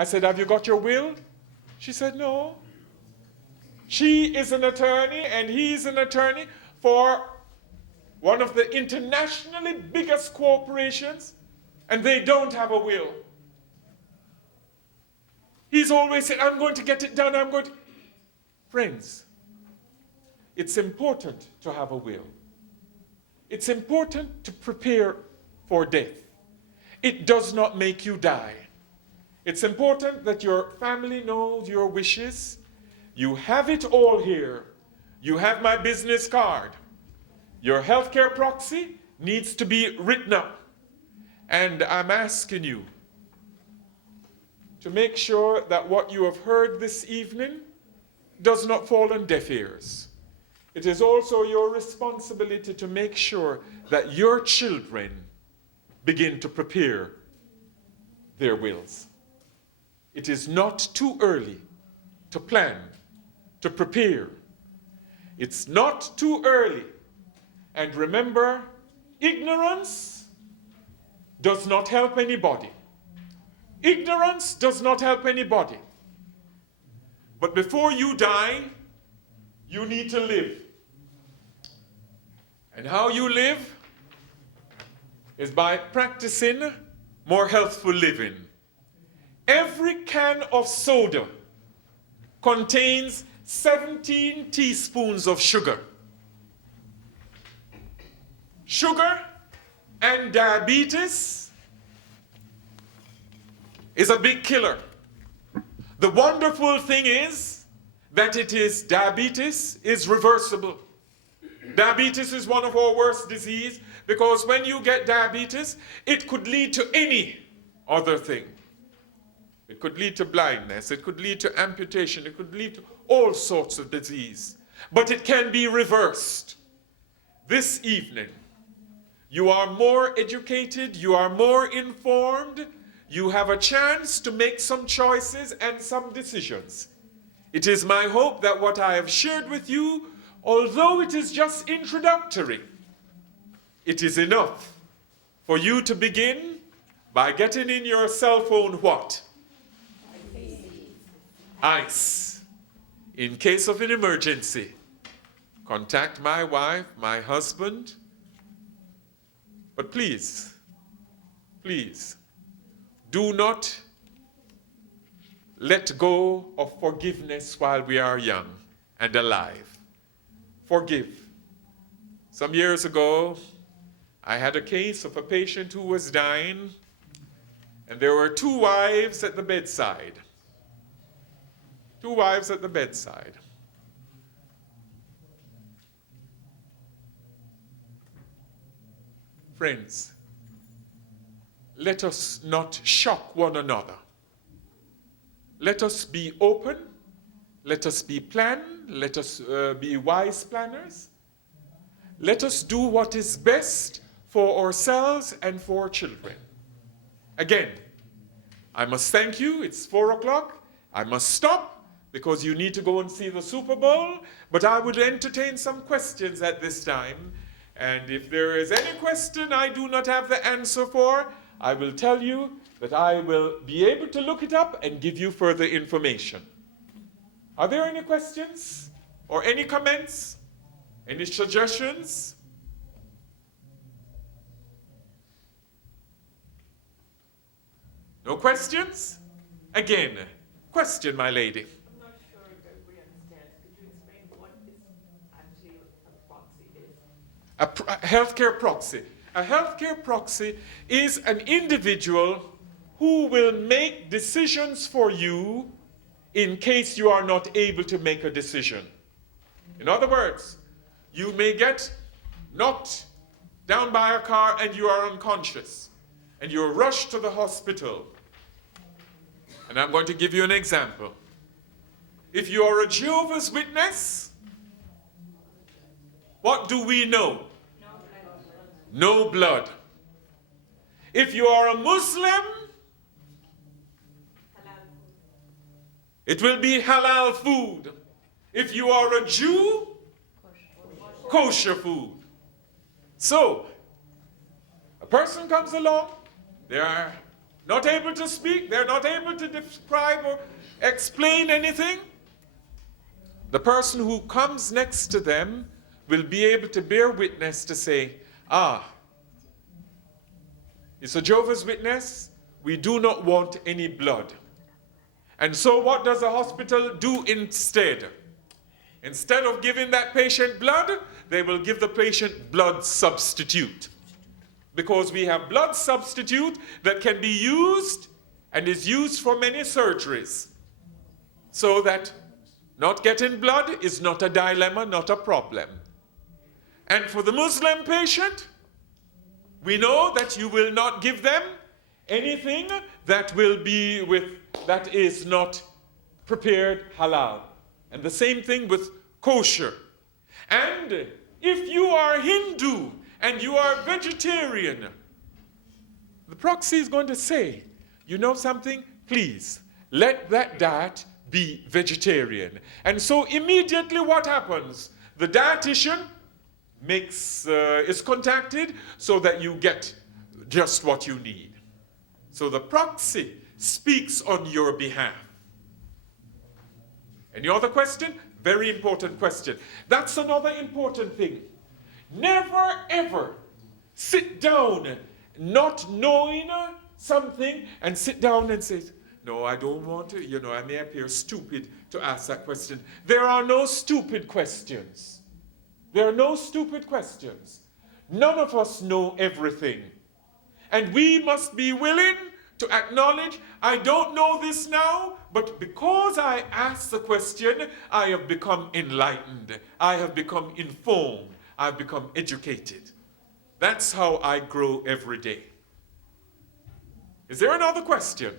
I said, have you got your will? She said, no. She is an attorney and he's an attorney for one of the internationally biggest corporations, and they don't have a will. He's always said, I'm going to get it done, I'm going to... Friends, it's important to have a will. It's important to prepare for death. It does not make you die. It's important that your family knows your wishes. You have it all here. You have my business card. Your healthcare proxy needs to be written up. And I'm asking you to make sure that what you have heard this evening does not fall on deaf ears. It is also your responsibility to make sure that your children begin to prepare their wills. It is not too early to plan, to prepare. It's not too early. And remember, ignorance does not help anybody. Ignorance does not help anybody. But before you die, you need to live. And how you live is by practicing more healthful living. Every can of soda contains 17 teaspoons of sugar. Sugar and diabetes is a big killer. The wonderful thing is that diabetes is reversible. Diabetes is one of our worst diseases because when you get diabetes, it could lead to any other thing. It could lead to blindness, it could lead to amputation, it could lead to all sorts of disease. But it can be reversed. This evening, you are more educated, you are more informed, you have a chance to make some choices and some decisions. It is my hope that what I have shared with you, although it is just introductory, it is enough for you to begin by getting in your cell phone what? ICE. In case of an emergency, contact my wife, my husband. But please, please, do not let go of forgiveness while we are young and alive. Forgive. Some years ago, I had a case of a patient who was dying, and there were 2 wives at the bedside. 2 wives at the bedside. Friends, let us not shock one another. Let us be open. Let us be planned. Let us be wise planners. Let us do what is best for ourselves and for our children. Again, I must thank you. It's 4 o'clock. I must stop because you need to go and see the Super Bowl. But I would entertain some questions at this time. And if there is any question I do not have the answer for, I will tell you that I will be able to look it up and give you further information. Are there any questions or any comments? Any suggestions? No questions? Again, question, my lady. I'm not sure if everybody understands. Could you explain what actually a proxy is? A healthcare proxy. A healthcare proxy is an individual who will make decisions for you in case you are not able to make a decision. In other words, you may get knocked down by a car and you are unconscious and you're rushed to the hospital. And I'm going to give you an example. If you are a Jehovah's Witness, what do we know? No blood. If you are a Muslim, it will be halal food. If you are a Jew, kosher food. So, a person comes along, there are not able to speak, they're not able to describe or explain anything, the person who comes next to them will be able to bear witness to say, it's a Jehovah's Witness, we do not want any blood. And so what does the hospital do instead? Instead of giving that patient blood, they will give the patient blood substitute. Because we have blood substitute that can be used and is used for many surgeries. So that not getting blood is not a dilemma, not a problem. And for the Muslim patient, we know that you will not give them anything that that is not prepared halal. And the same thing with kosher. And if you are Hindu and you are vegetarian, the proxy is going to say, you know something? Please, let that diet be vegetarian. And so immediately what happens? The dietitian is contacted so that you get just what you need. So the proxy speaks on your behalf. Any other question? Very important question. That's another important thing. Never ever sit down not knowing something and sit down and say, no, I don't want to, I may appear stupid to ask that question. There are no stupid questions. There are no stupid questions. None of us know everything. And we must be willing to acknowledge, I don't know this now, but because I asked the question, I have become enlightened. I have become informed. I've become educated. That's how I grow every day. Is there another question?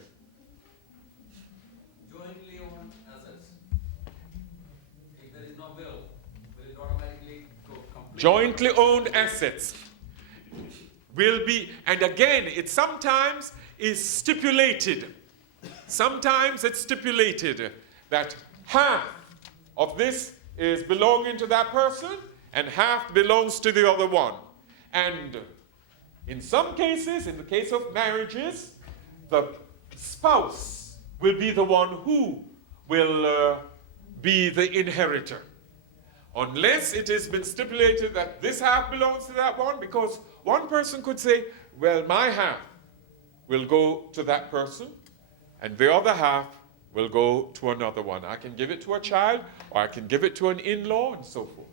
Jointly owned assets. If there is no will it automatically go complete? Jointly owned assets will be, and again, it sometimes is stipulated. Sometimes it's stipulated that half of this is belonging to that person and half belongs to the other one. And in some cases, in the case of marriages, the spouse will be the one who will be the inheritor. Unless it has been stipulated that this half belongs to that one, because one person could say, well, my half will go to that person, and the other half will go to another one. I can give it to a child, or I can give it to an in-law, and so forth.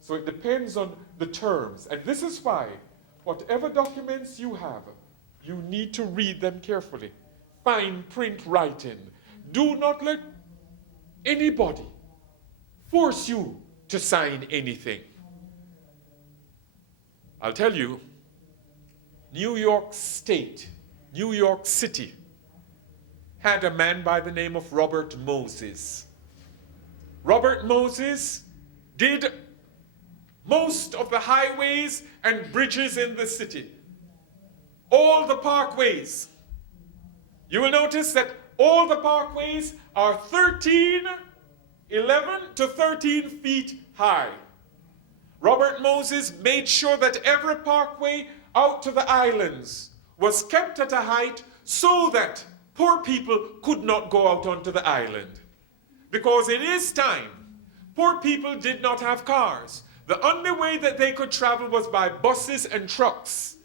So it depends on the terms. And this is why, whatever documents you have, you need to read them carefully. Fine print writing. Do not let anybody force you to sign anything. I'll tell you, New York State, New York City, had a man by the name of Robert Moses. Robert Moses did most of the highways and bridges in the city. All the parkways. You will notice that all the parkways are 11 to 13 feet high. Robert Moses made sure that every parkway out to the islands was kept at a height so that poor people could not go out onto the island. Because in his time, poor people did not have cars. The only way that they could travel was by buses and trucks.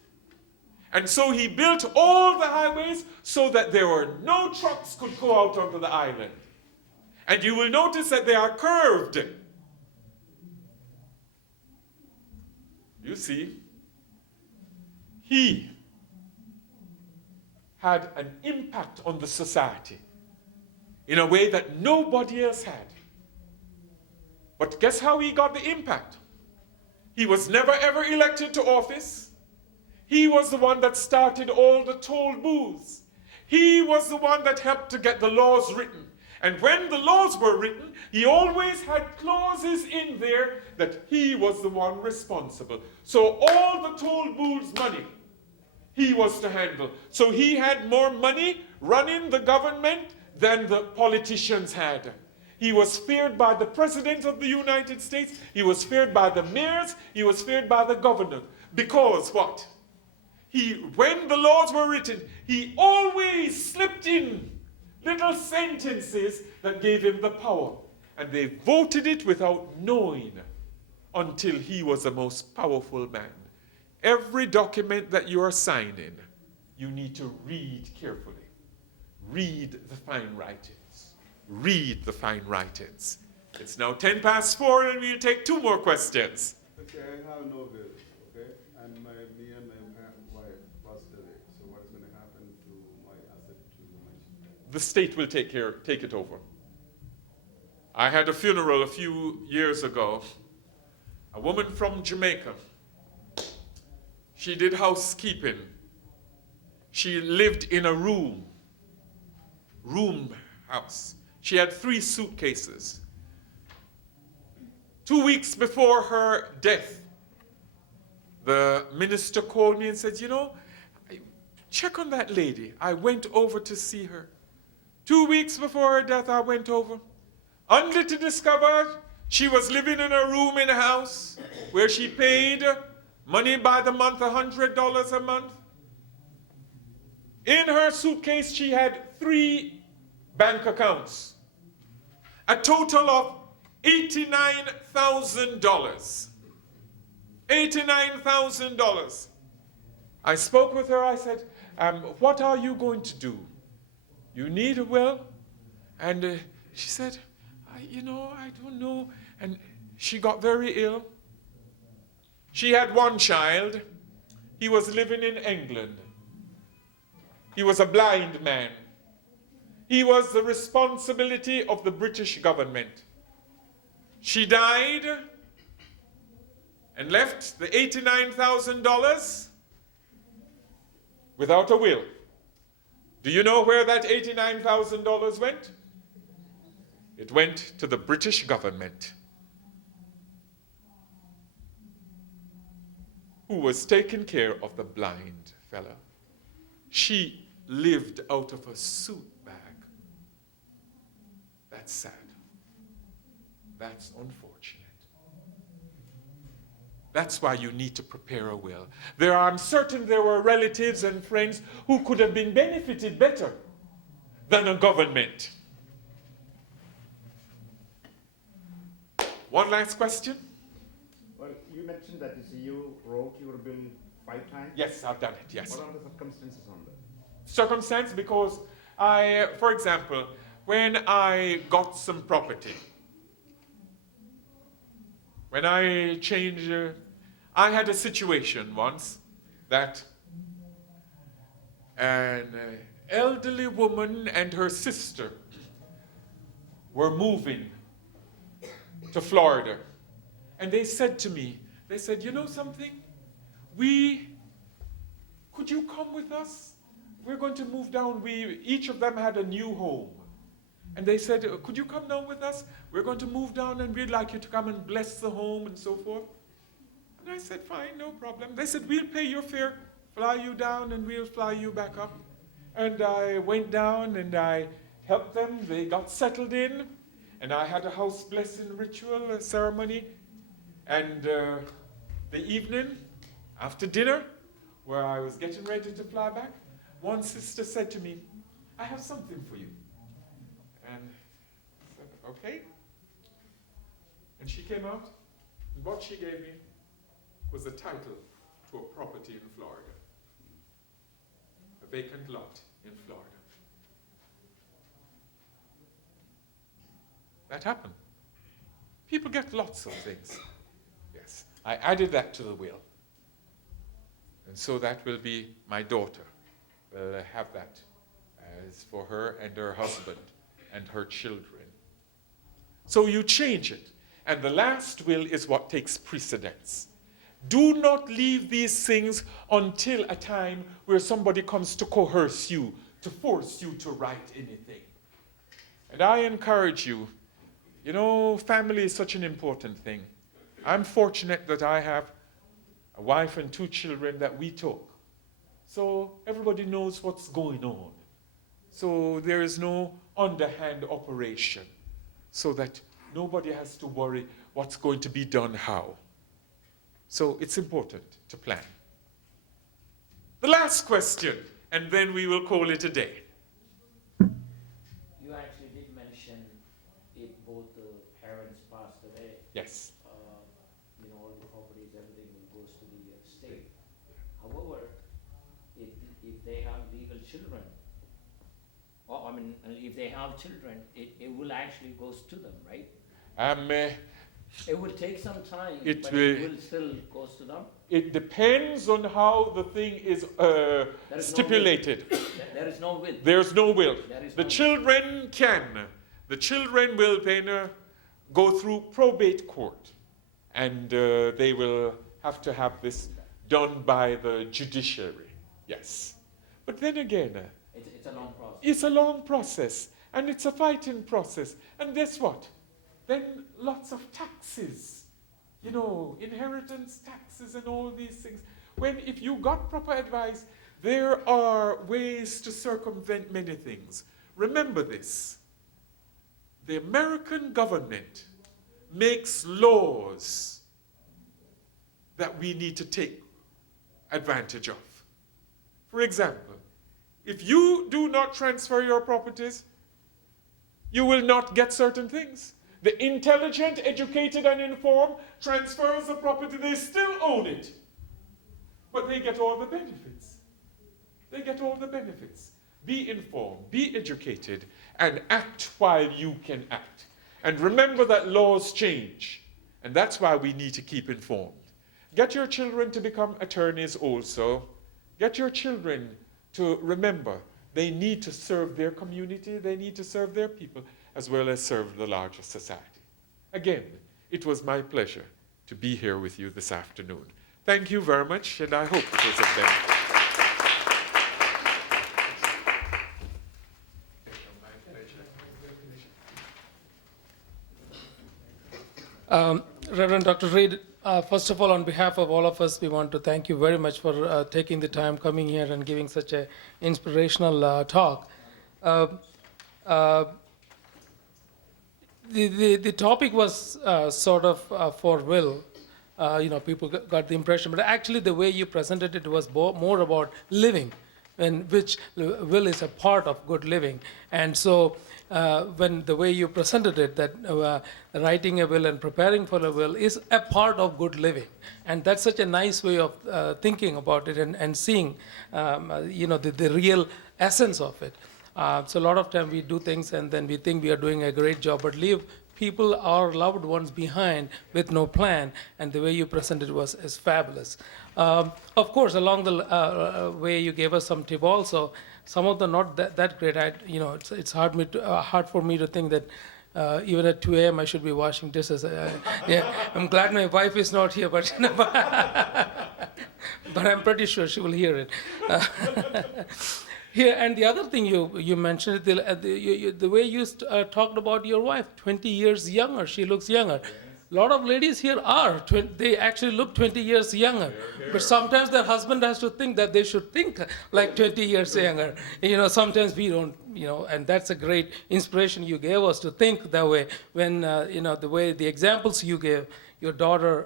And so he built all the highways so that there were no trucks could go out onto the island. And you will notice that they are curved. You see, he had an impact on the society in a way that nobody else had. But guess how he got the impact? He was never ever elected to office. He was the one that started all the toll booths. He was the one that helped to get the laws written. And when the laws were written, he always had clauses in there that he was the one responsible. So all the toll booths' money, he was to handle. So he had more money running the government than the politicians had. He was feared by the President of the United States. He was feared by the mayors. He was feared by the governor. Because what? when the laws were written, he always slipped in little sentences that gave him the power. And they voted it without knowing until he was the most powerful man. Every document that you are signing, you need to read carefully. Read the fine writings. Read the fine writings. It's now 4:10, and we'll take 2 more questions. Okay, I have no will, okay? And me and my wife passed away. So what is going to happen to my asset to my children? The state will take it over. I had a funeral a few years ago. A woman from Jamaica. She did housekeeping. She lived in a room house. She had 3 suitcases. 2 weeks before her death, the minister called me and said, you know, check on that lady. I went over to see her. 2 weeks before her death, I went over, only to discover she was living in a room in a house where she paid money by the month, $100 a month. In her suitcase, she had 3 bank accounts, a total of $89,000. $89,000. I spoke with her. I said, what are you going to do? You need a will? And she said, I don't know. And she got very ill. She had 1 child. He was living in England. He was a blind man. He was the responsibility of the British government. She died and left the $89,000 without a will. Do you know where that $89,000 went? It went to the British government, who was taking care of the blind fella. She lived out of a suit bag. That's sad. That's unfortunate. That's why you need to prepare a will. I'm certain there were relatives and friends who could have been benefited better than a government. One last question? Well, you mentioned that you wrote your bill 5 times? Yes, I've done it, yes. What are the circumstances on that? Circumstance, because for example, when I got some property, when I changed, I had a situation once that an elderly woman and her sister were moving to Florida. And they said to me, they said, you know something? Could you come with us? We're going to move down. Each of them had a new home. And they said, could you come down with us? We're going to move down and we'd like you to come and bless the home and so forth. And I said, fine, no problem. They said, we'll pay your fare, fly you down and we'll fly you back up. And I went down and I helped them. They got settled in. And I had a house blessing ritual, a ceremony. And the evening, after dinner, where I was getting ready to fly back, one sister said to me, I have something for you. And I said, okay. And she came out, and what she gave me was the title to a property in Florida. A vacant lot in Florida. That happened. People get lots of things. Yes. I added that to the will. And so that will be my daughter. Will have that as for her and her husband and her children. So you change it. And the last will is what takes precedence. Do not leave these things until a time where somebody comes to coerce you, to force you to write anything. And I encourage you, family is such an important thing. I'm fortunate that I have a wife and 2 children that we talk. So everybody knows what's going on. So there is no underhand operation, so that nobody has to worry what's going to be done how. So it's important to plan. The last question, and then we will call it a day. You actually did mention if both the parents passed away, Yes. all the properties, everything goes to the state. However, if they have legal children, or if they have children, it will actually goes to them, right? It will take some time, It but will- it will still goes to them. It depends on how the thing is no stipulated. There is no will. There's no will. There is The no will. children can. The children will then go through probate court, and they will have to have this done by the judiciary. Yes. But then again, It's a long process. it's a long process, and it's a fighting process. And guess what? Then lots of taxes. Inheritance taxes and all these things. If you got proper advice, there are ways to circumvent many things. Remember this. The American government makes laws that we need to take advantage of. For example, if you do not transfer your properties, you will not get certain things. The intelligent, educated, and informed transfers the property, they still own it. But they get all the benefits. They get all the benefits. Be informed, be educated, and act while you can act. And remember that laws change. And that's why we need to keep informed. Get your children to become attorneys also. Get your children to remember they need to serve their community, they need to serve their people, as well as serve the larger society. Again, it was my pleasure to be here with you this afternoon. Thank you very much, and I hope it was a benefit. Reverend Dr. Reed, first of all, on behalf of all of us, we want to thank you very much for taking the time, coming here and giving such an inspirational talk. The topic was sort of for will. People got the impression, but actually the way you presented it was more about living, and which will is a part of good living. And so when the way you presented it, that writing a will and preparing for a will is a part of good living. And that's such a nice way of thinking about it and seeing, the real essence of it. So a lot of time we do things and then we think we are doing a great job, but leave people, our loved ones, behind with no plan. And the way you presented it is fabulous. Of course, along the way you gave us some tip also. Some of them not that great. It's hard for me to think that even at 2 a.m. I should be washing dishes. I'm glad my wife is not here, but but I'm pretty sure she will hear it. Here, and the other thing you mentioned, the way you talked about your wife, 20 years younger, she looks younger. A lot of ladies here they actually look 20 years younger. But sometimes their husband has to think that they should think like 20 years younger. Sometimes we don't, and that's a great inspiration you gave us to think that way. When, the way the examples you gave, your daughter,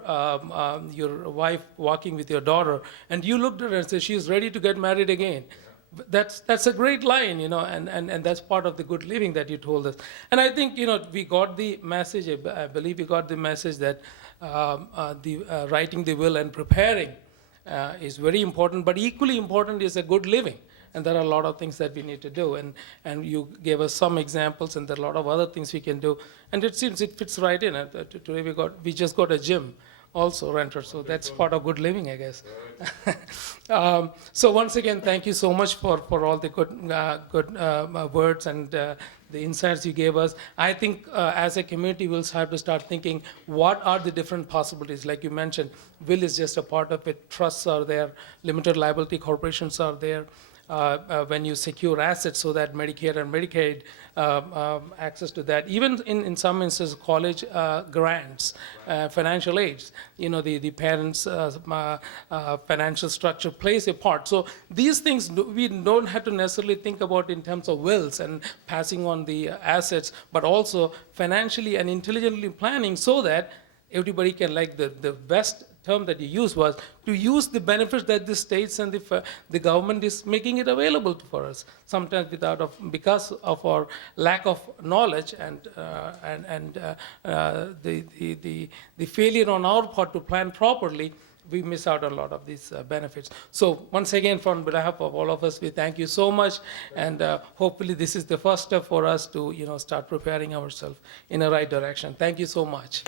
your wife walking with your daughter, and you looked at her and said, she's ready to get married again. That's a great line, and that's part of the good living that you told us. And I think, we got the message, I believe we got the message that writing the will and preparing is very important, but equally important is a good living. And there are a lot of things that we need to do. And you gave us some examples, and there are a lot of other things we can do. And it seems it fits right in. Today we just got a gym also rented, so that's part of good living, I guess. So once again, thank you so much for all the good words and the insights you gave us. I think as a community, we'll have to start thinking, what are the different possibilities? Like you mentioned, will is just a part of it. Trusts are there. Limited liability corporations are there. When you secure assets so that Medicare and Medicaid access to that, even in some instances, college grants, financial aids, the parents' financial structure plays a part. So these things we don't have to necessarily think about in terms of wills and passing on the assets, but also financially and intelligently planning so that everybody can, like the best term that you used was to use the benefits that the states and the government is making it available for us. Sometimes because of our lack of knowledge and the failure on our part to plan properly, we miss out on a lot of these benefits. So once again, on behalf of all of us, we thank you so much, and hopefully this is the first step for us to start preparing ourselves in the right direction. Thank you so much.